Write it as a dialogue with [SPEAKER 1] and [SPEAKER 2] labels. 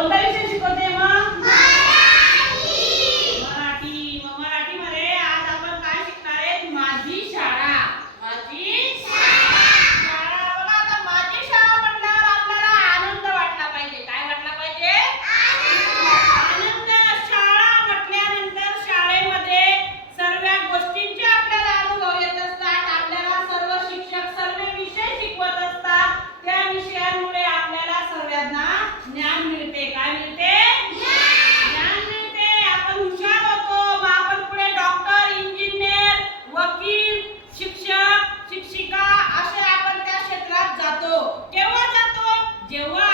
[SPEAKER 1] कोणता आज आपण काय शिकणार माझी शाळा. शाळा. बघा माझी शाळा म्हटल्यावर आपल्याला आनंद वाटला पाहिजे. काय वाटला पाहिजे? आनंद. शाळा म्हटल्यानंतर शाळेमध्ये सर्व गोष्टींचे आपल्याला अनुभव येत असतात. आपल्याला सर्व शिक्षक सर्व विषय शिकवत असतात. त्या विषयांमुळे आपल्याला सर्वांना ज्ञान मिळते. Jawab.